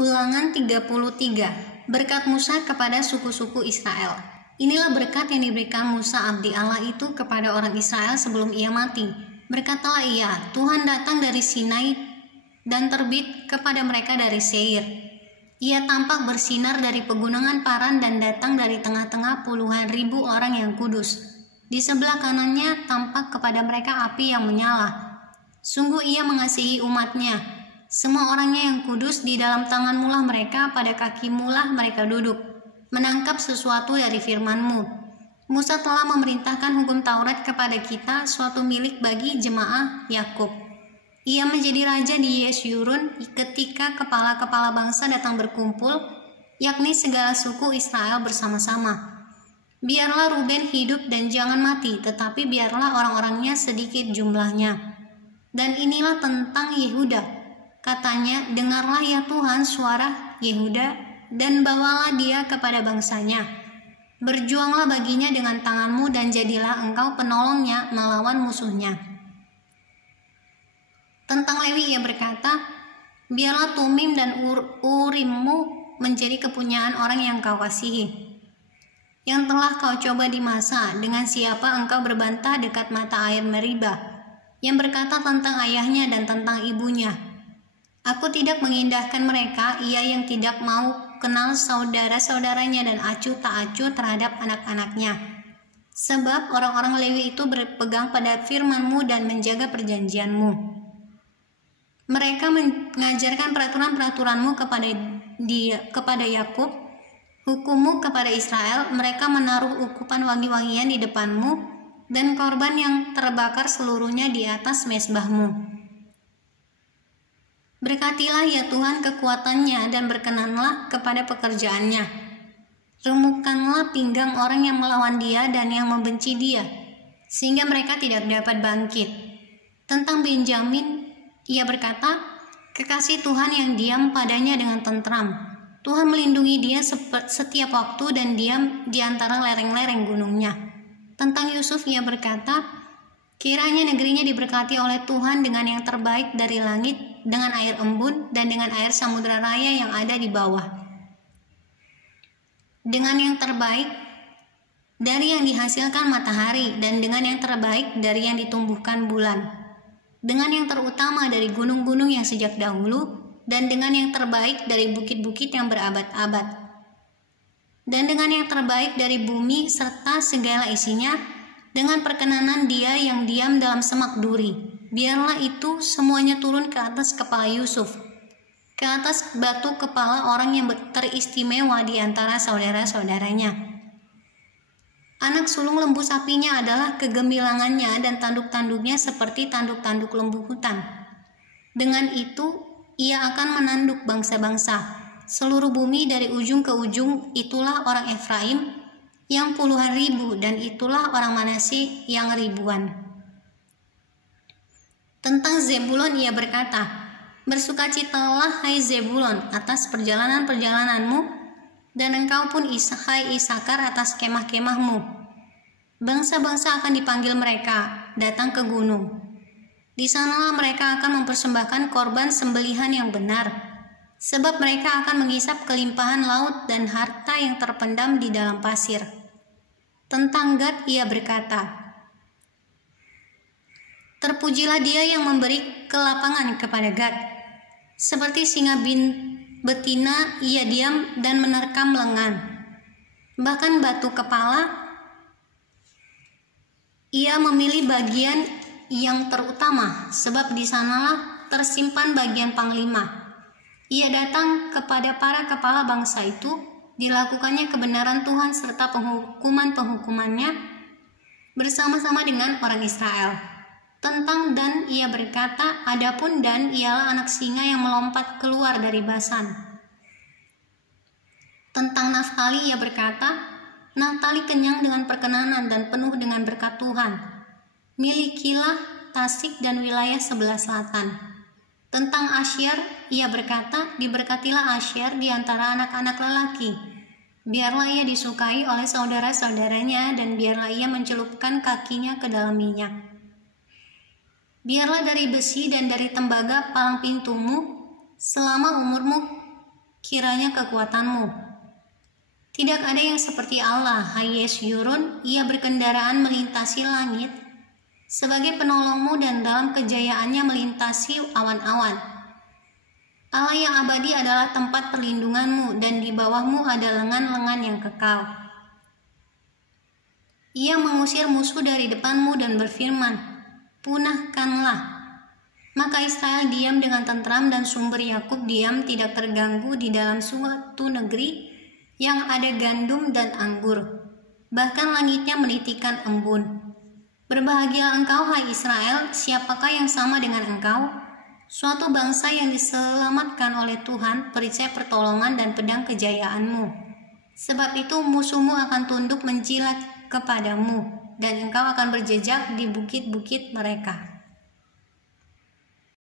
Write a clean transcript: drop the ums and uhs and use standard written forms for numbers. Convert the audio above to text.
Ulangan 33. Berkat Musa kepada suku-suku Israel. Inilah berkat yang diberikan Musa abdi Allah itu kepada orang Israel sebelum ia mati. Berkatalah ia, Tuhan datang dari Sinai dan terbit kepada mereka dari Seir. Ia tampak bersinar dari pegunungan Paran dan datang dari tengah-tengah puluhan ribu orang yang kudus. Di sebelah kanannya tampak kepada mereka api yang menyala. Sungguh ia mengasihi umatnya. Semua orangnya yang kudus, di dalam tanganmu lah mereka, pada kakimu lah mereka duduk, menangkap sesuatu dari firman-Mu. Musa telah memerintahkan hukum Taurat kepada kita, suatu milik bagi jemaah Yakub. Ia menjadi raja di Yesyurun ketika kepala-kepala bangsa datang berkumpul, yakni segala suku Israel bersama-sama. Biarlah Ruben hidup dan jangan mati, tetapi biarlah orang-orangnya sedikit jumlahnya. Dan inilah tentang Yehuda. Katanya, dengarlah ya Tuhan suara Yehuda dan bawalah dia kepada bangsanya. Berjuanglah baginya dengan tanganmu dan jadilah engkau penolongnya melawan musuhnya. Tentang Lewi ia berkata, biarlah Tumim dan Urimmu menjadi kepunyaan orang yang kau kasihi, yang telah kau coba di Masa, dengan siapa engkau berbantah dekat mata air Meriba, yang berkata tentang ayahnya dan tentang ibunya. Aku tidak mengindahkan mereka, ia yang tidak mau kenal saudara-saudaranya dan acuh tak acuh terhadap anak-anaknya. Sebab orang-orang Lewi itu berpegang pada firman-Mu dan menjaga perjanjian-Mu. Mereka mengajarkan peraturan-peraturan-Mu kepada Yakub, hukum-Mu kepada Israel. Mereka menaruh ukupan wangi-wangian di depan-Mu dan korban yang terbakar seluruhnya di atas mezbah-Mu. Berkatilah ya Tuhan kekuatannya dan berkenanlah kepada pekerjaannya. Remukkanlah pinggang orang yang melawan dia dan yang membenci dia, sehingga mereka tidak dapat bangkit. Tentang Benjamin, ia berkata, kekasih Tuhan yang diam padanya dengan tentram. Tuhan melindungi dia setiap waktu dan diam di antara lereng-lereng gunungnya. Tentang Yusuf ia berkata, kiranya negerinya diberkati oleh Tuhan dengan yang terbaik dari langit, dengan air embun dan dengan air samudera raya yang ada di bawah. Dengan yang terbaik dari yang dihasilkan matahari dan dengan yang terbaik dari yang ditumbuhkan bulan. Dengan yang terutama dari gunung-gunung yang sejak dahulu dan dengan yang terbaik dari bukit-bukit yang berabad-abad. Dan dengan yang terbaik dari bumi serta segala isinya, dengan perkenanan dia yang diam dalam semak duri. Biarlah itu semuanya turun ke atas kepala Yusuf, ke atas batu kepala orang yang teristimewa di antara saudara-saudaranya. Anak sulung lembu sapinya adalah kegemilangannya dan tanduk-tanduknya seperti tanduk-tanduk lembu hutan. Dengan itu ia akan menanduk bangsa-bangsa. Seluruh bumi dari ujung ke ujung, itulah orang Efraim yang puluhan ribu, dan itulah orang Manasye yang ribuan. Tentang Zebulon ia berkata, bersukacitalah hai Zebulon atas perjalanan-perjalananmu, dan engkau pun hai Isakar atas kemah-kemahmu. Bangsa-bangsa akan dipanggil mereka datang ke gunung. Di sanalah mereka akan mempersembahkan korban sembelihan yang benar, sebab mereka akan menghisap kelimpahan laut dan harta yang terpendam di dalam pasir. Tentang Gad ia berkata, terpujilah dia yang memberi kelapangan kepada Gad. Seperti singa betina ia diam dan menerkam lengan. Bahkan batu kepala ia memilih bagian yang terutama, sebab di sanalah tersimpan bagian panglima. Ia datang kepada para kepala bangsa itu, dilakukannya kebenaran Tuhan serta penghukuman-penghukumannya bersama-sama dengan orang Israel. Tentang Dan ia berkata, adapun Dan ialah anak singa yang melompat keluar dari Basan. Tentang Naftali ia berkata, Naftali kenyang dengan perkenanan dan penuh dengan berkat Tuhan. Milikilah Tasik dan wilayah sebelah selatan. Tentang Asyer ia berkata, diberkatilah Asyer di antara anak-anak lelaki. Biarlah ia disukai oleh saudara-saudaranya dan biarlah ia mencelupkan kakinya ke dalam minyak. Biarlah dari besi dan dari tembaga palang pintumu selama umurmu kiranya kekuatanmu. Tidak ada yang seperti Allah, hai Yesyurun, ia berkendaraan melintasi langit sebagai penolongmu dan dalam kejayaannya melintasi awan-awan. Allah yang abadi adalah tempat perlindunganmu dan di bawahmu ada lengan-lengan yang kekal. Ia mengusir musuh dari depanmu dan berfirman, punahkanlah. Maka Israel diam dengan tentram dan sumber Yakub diam tidak terganggu di dalam suatu negeri yang ada gandum dan anggur. Bahkan langitnya menitikan embun. Berbahagialah engkau, hai Israel, siapakah yang sama dengan engkau? Suatu bangsa yang diselamatkan oleh Tuhan, perisai pertolongan dan pedang kejayaanmu. Sebab itu musuhmu akan tunduk menjilat kepadamu, dan engkau akan berjejak di bukit-bukit mereka.